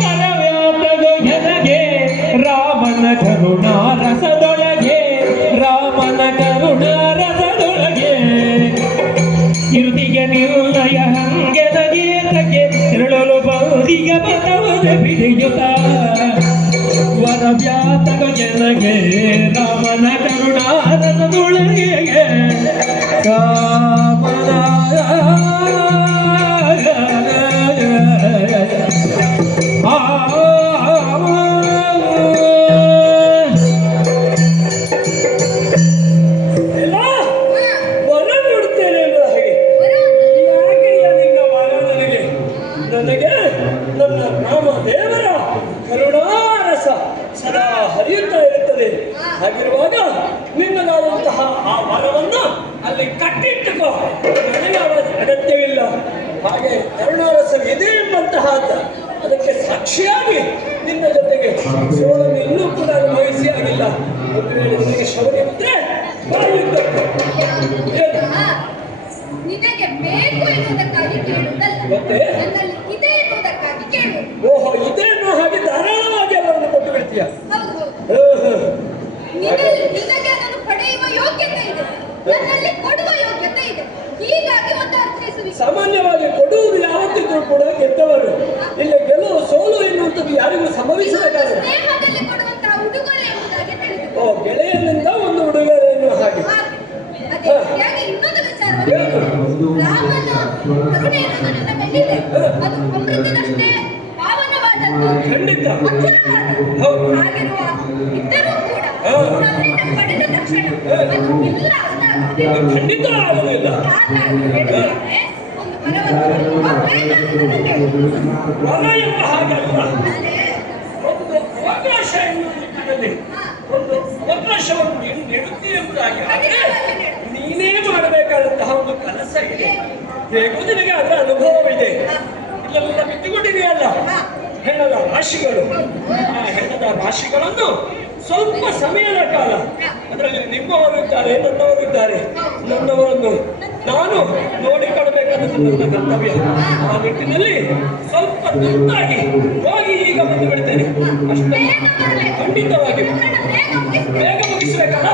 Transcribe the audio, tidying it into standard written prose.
ವರವ್ಯಾತಗೋ ಎನಗೆ ರಾಮನ ಕರುಣಾ ರಸದೊಳಗೆ ರಾಮನ ಕರುಣಾ ರಸದೊಳಗೆ ಇರುತಿಗೆ ನಿರ್ಣಯ ಹಂಗೆನಗೆ ತಗೆ ತೆರಳಲು ಬೌದಿಗ ಬದವನ ಬಿಡಿಯುತ್ತ ವರವ್ಯಾತಗೋ ಎನಗೆ ರಾಮನ ಕರುಣಾ ರಸದೊಳಗೆ ಕಾಮನ ನನಗೆ ನನ್ನ ರಾಮದೇವರ ಕರುಣಾರಸ ಸದಾ ಹರಿಯುತ್ತಾ ಇರುತ್ತದೆ. ಹಾಗಿರುವಾಗ ನಿನ್ನದಾದಂತಹ ಆ ವರವನ್ನು ಅಲ್ಲಿ ಕಟ್ಟಿಟ್ಟುಕೋ, ನನಗೆ ಅಗತ್ಯವಿಲ್ಲ. ಹಾಗೆ ಕರುಣಾರಸವಿದೆ ಎಂಬಂತಹ ಅದಕ್ಕೆ ಸಾಕ್ಷಿಯಾಗಿ ನಿನ್ನ ಜೊತೆಗೆ ಸೋಲನ್ನು ಇನ್ನೂ ಕೂಡ ಅನುಭವಿಸಿ ಆಗಿಲ್ಲ. ಒಂದು ವೇಳೆ ನಿನಗೆ ಶೌರ್ಯ ಇದ್ರೆ ನಿನಗೆ ಬೇಕು ಎನ್ನುವುದಕ್ಕಾಗಿ ಕೇಳುವುದಲ್ಲ, ನನ್ನಲ್ಲಿ ಇದೆ ಎನ್ನುವುದಕ್ಕಾಗಿ ಕೇಳು. ಓಹೋ, ಇದೆ ಅನ್ನೋ ಹಾಗೆ ಧಾರಾಳವಾಗಿ ಅವರನ್ನು ಕೊಟ್ಟು ಬಿಡ್ತೀಯ. ನಿನಗೆ ಅದನ್ನು ಪಡೆಯುವ ಯೋಗ್ಯತೆ ಇದೆ, ನನ್ನಲ್ಲಿ ಕೊಡುವ ಯೋಗ್ಯತೆ ಇದೆ. ಹೀಗಾಗಿ ಒಂದು ಅರ್ಥೈಸುವಿ. ಸಾಮಾನ್ಯವಾಗಿ ಕೊಡುವುದು ಯಾವತ್ತಿದ್ರೂ ಕೂಡ ಗೆದ್ದವರು. ಇಲ್ಲಿ ಗೆಲುವು ಸೋಲು ಎನ್ನುವಂಥದ್ದು ಯಾರಿಗೂ ಸಂಭವಿಸಬೇಕಾಗಿದೆ. ಸ್ನೇಹದಲ್ಲಿ ಕೊಡುವಂತಹ ಉಡುಗೊರೆ ಎಂಬುದಾಗಿ ತಿಳಿದು. ಓ, ಗೆಳೆಯನಿಂದ ಒಂದು ಉಡುಗೊರೆ ಎನ್ನುವ ಹಾಗೆ. ಅದೇ ರೀತಿಯಾಗಿ ಇನ್ನೊಂದು ವಿಚಾರವನ್ನು ರಾಮನ ಕರುಣೆ ಎನ್ನುವುದು ನನ್ನ ಮೇಲಿದೆ. ಅದು ಅಮೃತದಷ್ಟೇ ಪಾವನವಾದದ್ದು, ಖಂಡಿತ ಅಚಲವಾದದ್ದು. ಹಾಗಿರುವ ಇದ್ದರೂ ಕೂಡ ನನ್ನಿಂದ ಪಡೆದ ತಕ್ಷಣ ಅದು ಇಲ್ಲ ಅಂತಾಗುವುದಿಲ್ಲ. ಖಂಡಿತ ಆಗುವುದಿಲ್ಲ. ಒಂದು ವರ ಎಂಬ ಹಾಗಲ್ಲ, ಒಂದು ಅವಕಾಶ ಎನ್ನುವುದರಲ್ಲಿ ಒಂದು ಅವಕಾಶವನ್ನು ನೀಡುತ್ತೀ ಎಂಬುದಾಗಿ ನೀನೇ ಮಾಡಬೇಕಾದಂತಹ ಒಂದು ಕೆಲಸ ಇದೆ. ಹೇಗೂ ನಿನಗೆ ಅದರ ಅನುಭವವಿದೆ. ಇಲ್ಲೆಲ್ಲ ಬಿಟ್ಟುಕೊಂಡಿದೆಯಲ್ಲ ಹೆಣದ ರಾಶಿಗಳು. ಆ ಹೆಣದ ರಾಶಿಗಳನ್ನು ಸ್ವಲ್ಪ ಸಮಯದ ಕಾಲ ಅದರಲ್ಲಿ ನಿಮ್ಮವರು ಇದ್ದಾರೆ, ನನ್ನವರು ಇದ್ದಾರೆ. ನನ್ನವರನ್ನು ನಾನು ನೋಡಿಕೊಳ್ಳಬೇಕಾದದ್ದು ನನ್ನ ಕರ್ತವ್ಯ. ಆ ನಿಟ್ಟಿನಲ್ಲಿ ಸ್ವಲ್ಪ ತುರ್ತಾಗಿ ಹೋಗಿ ಈಗ ಬಂದು ಬಿಡ್ತೇನೆ ಅಷ್ಟೇ. ಖಂಡಿತವಾಗಿ ಬೇಗ ಮುಗಿಸಬೇಕಲ್ಲ.